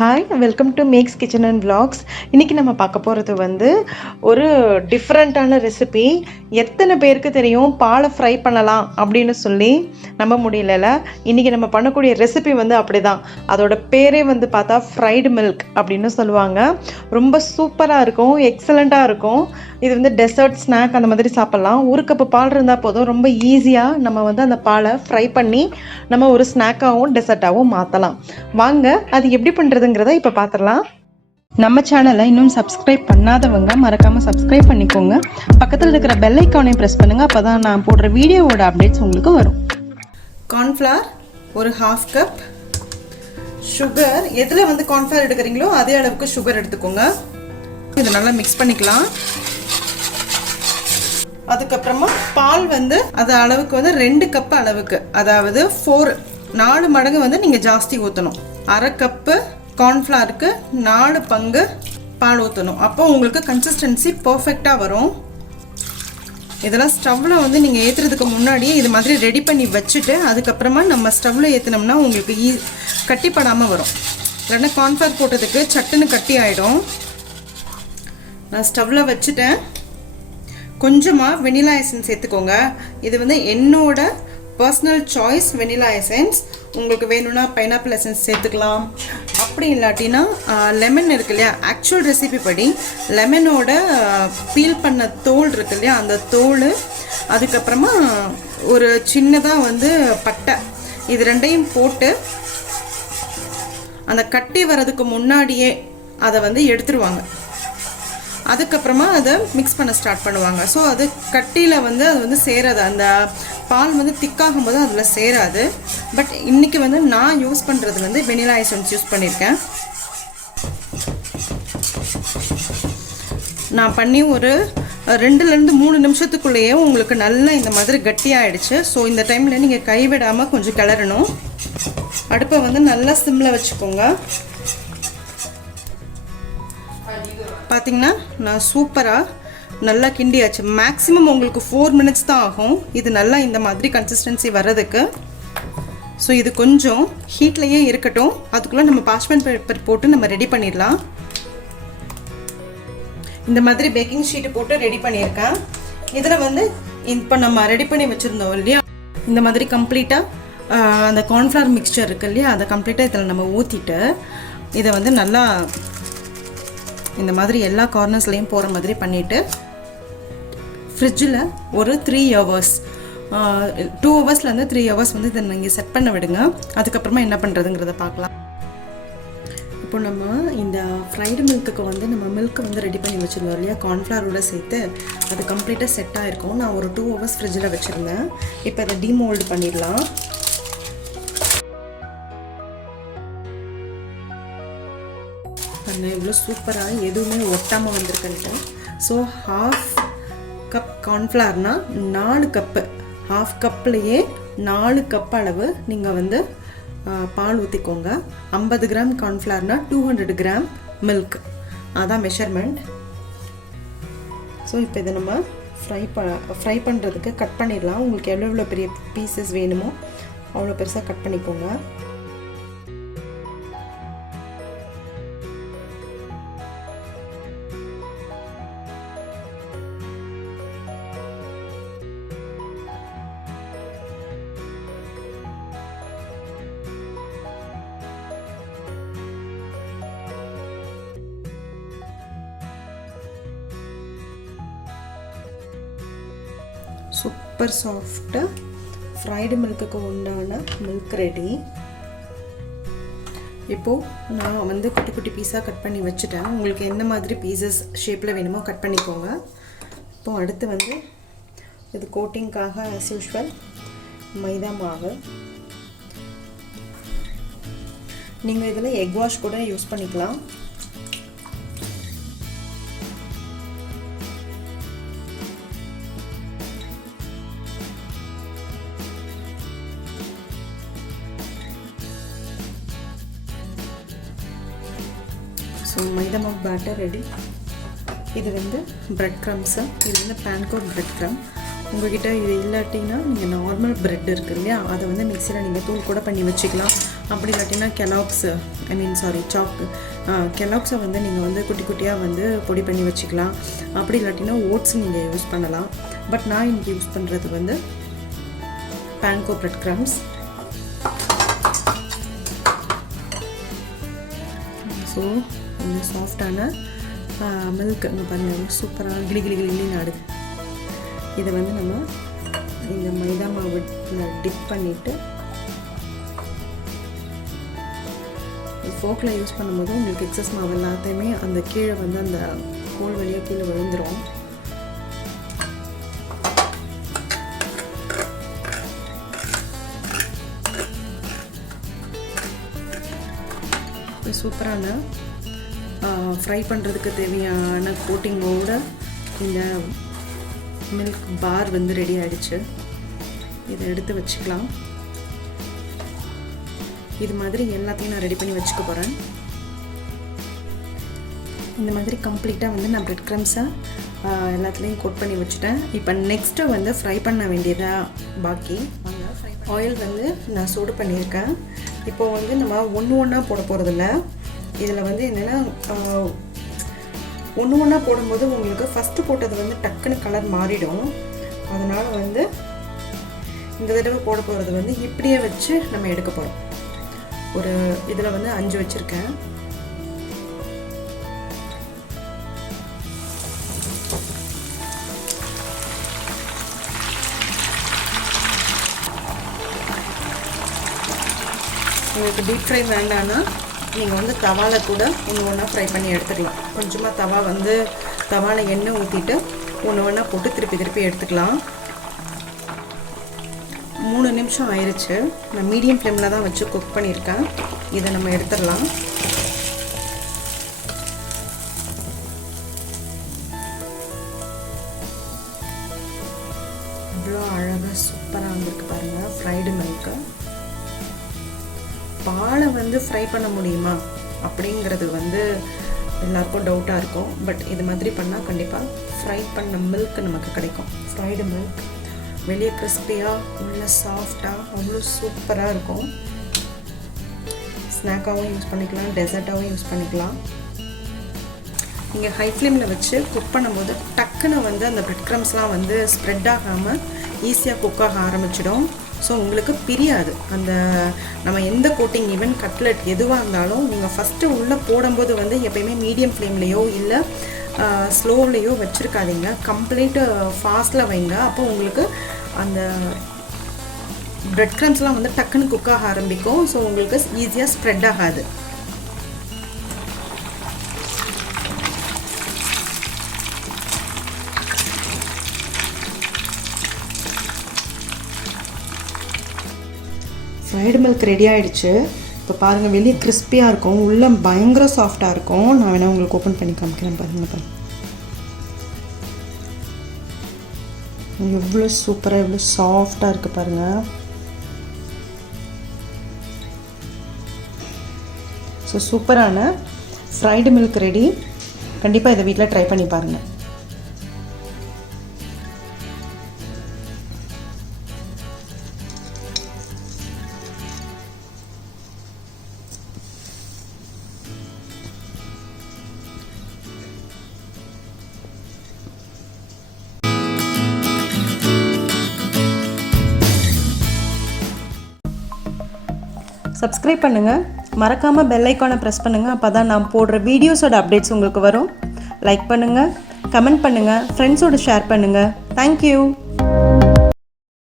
Hi welcome to Max kitchen and vlogs. இன்றைக்கி நம்ம பார்க்க போகிறது வந்து ஒரு டிஃப்ரெண்ட்டான ரெசிபி. எத்தனை பேருக்கு தெரியும் பாலை ஃப்ரை பண்ணலாம் அப்படின்னு சொல்லி நம்ப முடியல. இன்றைக்கி நம்ம பண்ணக்கூடிய ரெசிபி வந்து அப்படி தான். அதோட பேரே வந்து பார்த்தா ஃப்ரைடு மில்க் அப்படின்னு சொல்லுவாங்க. ரொம்ப சூப்பராக இருக்கும், எக்ஸலண்ட்டாக இருக்கும். இது வந்து டெசர்ட் ஸ்நாக் அந்த மாதிரி சாப்பிட்லாம். ஒரு கப்பு பால் இருந்தால் போதும், ரொம்ப ஈஸியாக நம்ம வந்து அந்த பாலை ஃப்ரை பண்ணி நம்ம ஒரு ஸ்நாக்காகவும் டெசர்ட்டாகவும் மாற்றலாம். வாங்க அது எப்படி பண்ணுறதுங்கிறத இப்போ பார்த்துடலாம். நம்ம சேனலை இன்னும் சப்ஸ்கிரைப் பண்ணாதவங்க மறக்காமல் சப்ஸ்கிரைப் பண்ணிக்கோங்க. பக்கத்தில் இருக்கிற பெல் ஐக்கானையும் ப்ரெஸ் பண்ணுங்கள். அப்போ தான் நான் போடுற வீடியோவோட அப்டேட்ஸ் உங்களுக்கு வரும். கார்ன்ஃப்ளவர் ஒரு 1/2 கப், சுகர் எதில் வந்து கார்ன்ஃப்ளவர் எடுக்கிறீங்களோ அதே அளவுக்கு சுகர் எடுத்துக்கோங்க. இதை நல்லா மிக்ஸ் பண்ணிக்கலாம். அதுக்கப்புறமா பால் வந்து அது அளவுக்கு வந்து 2 கப் அளவுக்கு, அதாவது 4 மடங்கு வந்து நீங்கள் ஜாஸ்தி ஊற்றணும். 1/2 கப்பு கார்ன்ஃப்ளவருக்கு 4 பங்கு பால் ஊற்றணும். அப்போ உங்களுக்கு கன்சிஸ்டன்சி பர்ஃபெக்டாக வரும். இதெல்லாம் ஸ்டவ்வில் வந்து நீங்கள் ஏற்றுறதுக்கு முன்னாடியே இது மாதிரி ரெடி பண்ணி வச்சுட்டு அதுக்கப்புறமா நம்ம ஸ்டவ்வில் ஏற்றினோம்னா உங்களுக்கு கட்டிப்படாமல் வரும். இல்லைன்னா கார்ன்ஃப்ளவர் போட்டதுக்கு சட்டுன்னு கட்டி ஆகிடும். நான் ஸ்டவ்வில் வச்சுட்டேன். கொஞ்சமாக வெனிலா எசன்ஸ் சேர்த்துக்கோங்க. இது வந்து என்னோட பர்சனல் சாய்ஸ் வெனிலா எசன்ஸ். உங்களுக்கு வேணும்னா பைனாப்பிள் எசன்ஸ் சேர்த்துக்கலாம். அப்படி இல்லாட்டினா லெமன் இருக்கு இல்லையா, ஆக்சுவல் ரெசிபி படி லெமனோட பீல் பண்ண தோல் இருக்கு இல்லையா, அந்த தோல், அதுக்கப்புறமா ஒரு சின்னதாக வந்து பட்டை, இது ரெண்டையும் போட்டு அந்த கட்டி வர்றதுக்கு முன்னாடியே அதை வந்து எடுத்துருவாங்க. அதுக்கப்புறமா அதை மிக்ஸ் பண்ண ஸ்டார்ட் பண்ணுவாங்க. ஸோ அது கட்டியில் வந்து அது வந்து சேராது, அந்த பால் வந்து திக்காகும் போது அதில் சேராது. பட் இன்றைக்கி வந்து நான் யூஸ் பண்ணுறது வந்து வெனிலா எசன்ஸ் யூஸ் பண்ணியிருக்கேன். நான் பண்ணி ஒரு 2-3 நிமிஷத்துக்குள்ளேயே உங்களுக்கு நல்லா இந்த மாதிரி கட்டியாகிடுச்சு. ஸோ இந்த டைமில் நீங்கள் கைவிடாமல் கொஞ்சம் கிளறணும். அடுப்பை வந்து நல்லா சிம்மில் வச்சுக்கோங்க. பார்த்திங்கன்னா நான் சூப்பராக நல்லா கிண்டியாச்சு. மேக்ஸிமம் உங்களுக்கு 4 மினிட்ஸ் தான் ஆகும் இது நல்லா இந்த மாதிரி கன்சிஸ்டன்சி வர்றதுக்கு. ஸோ இது கொஞ்சம் ஹீட்லேயே இருக்கட்டும். அதுக்குள்ளே நம்ம பார்ச்மெண்ட் பேப்பர் போட்டு நம்ம ரெடி பண்ணிடலாம். இந்த மாதிரி பேக்கிங் ஷீட்டு போட்டு ரெடி பண்ணியிருக்கேன். இதில் வந்து இப்போ நம்ம ரெடி பண்ணி வச்சுருந்தோம் இல்லையா, இந்த மாதிரி கம்ப்ளீட்டாக அந்த கார்ன்ஃப்ளவர் மிக்சர் இருக்குது இல்லையா, அதை கம்ப்ளீட்டாக இதில் நம்ம ஊற்றிட்டு இதை வந்து நல்லா இந்த மாதிரி எல்லா கார்னர்ஸ்லேயும் போகிற மாதிரி பண்ணிவிட்டு ஃப்ரிட்ஜில் ஒரு 3 ஹவர்ஸ் 2 ஹவர்ஸ்லேருந்து 3 ஹவர்ஸ் வந்து இதை நீங்கள் செட் பண்ண விடுங்க. அதுக்கப்புறமா என்ன பண்ணுறதுங்கிறத பார்க்கலாம். இப்போ நம்ம இந்த ஃப்ரைடு மில்க்குக்கு வந்து நம்ம மில்க்கு வந்து ரெடி பண்ணி வச்சுருந்தோம் இல்லையா, கார்ன்ஃப்ளவரோட சேர்த்து அது கம்ப்ளீட்டாக செட் ஆகிருக்கும். நான் ஒரு 2 ஹவர்ஸ் ஃப்ரிட்ஜில் வச்சுருந்தேன். இப்போ அதை டீமோல்டு பண்ணிடலாம். இவ்வளோ சூப்பராக எதுவுமே ஒட்டாமல் வந்திருக்குன்ட்டு. ஸோ 1/2 கப் கார்ன்ஃப்ளவர்னால் 4 கப்பு, 1/2 கப்லேயே 4 கப் அளவு நீங்கள் வந்து பால் ஊற்றிக்கோங்க. 50 கிராம் கார்ன்ஃப்ளவர்னால் 200 கிராம் மில்க், அதான் மெஷர்மெண்ட். ஸோ இப்போ இதை நம்ம ஃப்ரை பண்ணுறதுக்கு கட் பண்ணிடலாம். உங்களுக்கு எவ்வளோ பெரிய பீசஸ் வேணுமோ அவ்வளோ பெருசாக கட் பண்ணிக்கோங்க. சூப்பர் சாஃப்ட்டு ஃப்ரைடு மில்க்குக்கு உண்டான மில்க் ரெடி. இப்போது நான் வந்து குட்டி குட்டி பீஸாக கட் பண்ணி வச்சுட்டேன். உங்களுக்கு எந்த மாதிரி பீசஸ் ஷேப்பில் வேணுமோ கட் பண்ணிக்கோங்க. இப்போது அடுத்து வந்து இது கோட்டிங்காக ஆஸ் யூஷுவல் மைதா மாவு. நீங்கள் இதில் எக் வாஷ் கூட யூஸ் பண்ணிக்கலாம். ஸோ மைதா மாவு பேட்டர் ரெடி. இது வந்து பிரெட் க்ரம்ஸு, இது வந்து பேன்கோக் பிரெட் க்ரம். உங்கள்கிட்ட இது இல்லாட்டிங்கன்னா நீங்கள் நார்மல் பிரெட் இருக்குது இல்லையா, அதை வந்து மிக்சியில் நீங்கள் தூள் கூட பண்ணி வச்சுக்கலாம். அப்படி இல்லாட்டினா கெலாக்ஸை வந்து நீங்கள் வந்து குட்டி குட்டியாக வந்து பொடி பண்ணி வச்சுக்கலாம். அப்படி இல்லாட்டினா ஓட்ஸ் நீங்கள் யூஸ் பண்ணலாம். பட் நான் இன்றைக்கி யூஸ் பண்ணுறது வந்து பேன்கோ பிரெட் கிரம்ஸ். ஸோ இந்த சாஃப்டான மில்க் இங்கே பாருங்கள் சூப்பராக கிளி கிளி கிளின்னு ஆடுது. இதை வந்து நம்ம இந்த மைதா மாவில் டிப் பண்ணிவிட்டு ஃபோக்கில் யூஸ் பண்ணும்போது உங்களுக்கு எக்ஸஸ் மாவு எல்லாத்தையுமே அந்த கீழே வந்து அந்த கோல் வழியாக கீழே விழுந்துடும். சூப்பரான ஃப்ரை பண்ணுறதுக்கு தேவையான கோட்டிங்கோட இந்த மில்க் பார் வந்து ரெடி ஆகிடுச்சு. இதை எடுத்து வச்சுக்கலாம். இது மாதிரி எல்லாத்தையும் நான் ரெடி பண்ணி வச்சுக்க போகிறேன். இந்த மாதிரி கம்ப்ளீட்டாக வந்து நான் பிரெட் க்ரம்ஸை எல்லாத்துலேயும் கோட் பண்ணி வச்சுட்டேன். இப்போ நெக்ஸ்ட்டு வந்து ஃப்ரை பண்ண வேண்டியதாக பாக்கி. ஆயில் வந்து நான் சூடு பண்ணியிருக்கேன். இப்போது வந்து நம்ம ஒன்றா போட போகிறதில்ல. இதில் வந்து என்னென்னா ஒன்றா போடும்போது உங்களுக்கு ஃபஸ்ட்டு போட்டது வந்து டக்குன்னு கலர் மாறிடும். அதனால் வந்து இந்த தடவை போட போகிறது வந்து இப்படியே வச்சு நம்ம எடுக்க போகிறோம். ஒரு இதில் வந்து 5 வச்சுருக்கேன். உங்களுக்கு டீப் ஃப்ரை வேண்டான்னா நீங்கள் வந்து தவாவில் கூட ஒன்றா ஃப்ரை பண்ணி எடுத்துக்கலாம். கொஞ்சமாக தவாவில் எண்ணெய் ஊற்றிட்டு ஒன்றா போட்டு திருப்பி எடுத்துக்கலாம். 3 நிமிஷம் ஆயிடுச்சு. நான் மீடியம் ஃப்ளேமில் தான் வச்சு குக் பண்ணியிருக்கேன். இதை நம்ம எடுத்துடலாம். இவ்வளோ அழகாக சூப்பராக வந்திருக்கு பாருங்கள் ஃப்ரைடு மில்க்கு. பாலை வந்து ஃப்ரை பண்ண முடியுமா அப்படிங்கிறது வந்து எல்லாருக்கும் டவுட்டாக இருக்கும். பட் இது மாதிரி பண்ணால் கண்டிப்பாக ஃப்ரை பண்ண மில்க் நமக்கு கிடைக்கும். ஃப்ரைடு மில்க் வெளியே கிறிஸ்பியாக உள்ள சாஃப்டாக அவ்வளோ சூப்பராக இருக்கும். ஸ்நாக்காகவும் யூஸ் பண்ணிக்கலாம், டெசர்ட்டாகவும் யூஸ் பண்ணிக்கலாம். நீங்கள் ஹை ஃப்ளேமில் வச்சு குக் பண்ணும்போது டக்குன்னு வந்து அந்த பிரெட் க்ரம்ஸ்லாம் வந்து ஸ்ப்ரெட் ஆகாமல் ஈஸியாக குக் ஆக ஆரம்பிச்சிடும். ஸோ உங்களுக்கு பிரியாது. அந்த நம்ம எந்த கோட்டிங் ஈவன் கட்லெட் எதுவாக இருந்தாலும் நீங்கள் ஃபஸ்ட்டு உள்ளே போடும்போது வந்து எப்பயுமே மீடியம் ஃப்ளேம்லேயோ இல்லை ஸ்லோவ்லேயோ வச்சுருக்காதீங்க. கம்ப்ளீட்டு ஃபாஸ்ட்டில் வைங்க. அப்போ உங்களுக்கு அந்த பிரெட் க்ரம்ஸ்லாம் வந்து டக்குன்னு குக் ஆக ஆரம்பிக்கும். ஸோ உங்களுக்கு ஈஸியாக ஸ்ப்ரெட் ஆகாது. ஃப்ரைடு மில்க் ரெடி ஆகிடுச்சு. இப்போ பாருங்கள் வெளியே கிறிஸ்பியாக இருக்கும், உள்ளே பயங்கர சாஃப்டாக இருக்கும். நான் வேணால் உங்களுக்கு ஓப்பன் பண்ணி காமிக்கிறேன். பாருங்கள் எவ்வளோ சூப்பராக எவ்வளோ சாஃப்டாக இருக்குது பாருங்கள். ஸோ சூப்பரான ஃப்ரைடு மில்க் ரெடி. கண்டிப்பாக இதை வீட்டில் ட்ரை பண்ணி பாருங்கள். சப்ஸ்கிரைப் பண்ணுங்கள், மறக்காமல் பெல் ஐக்கானை ப்ரெஸ் பண்ணுங்கள். அப்போ தான் நான் போடுற வீடியோஸோட அப்டேட்ஸ் உங்களுக்கு வரும். லைக் பண்ணுங்கள், கமெண்ட் பண்ணுங்கள், ஃப்ரெண்ட்ஸோடு ஷேர் பண்ணுங்கள். தேங்க்யூ.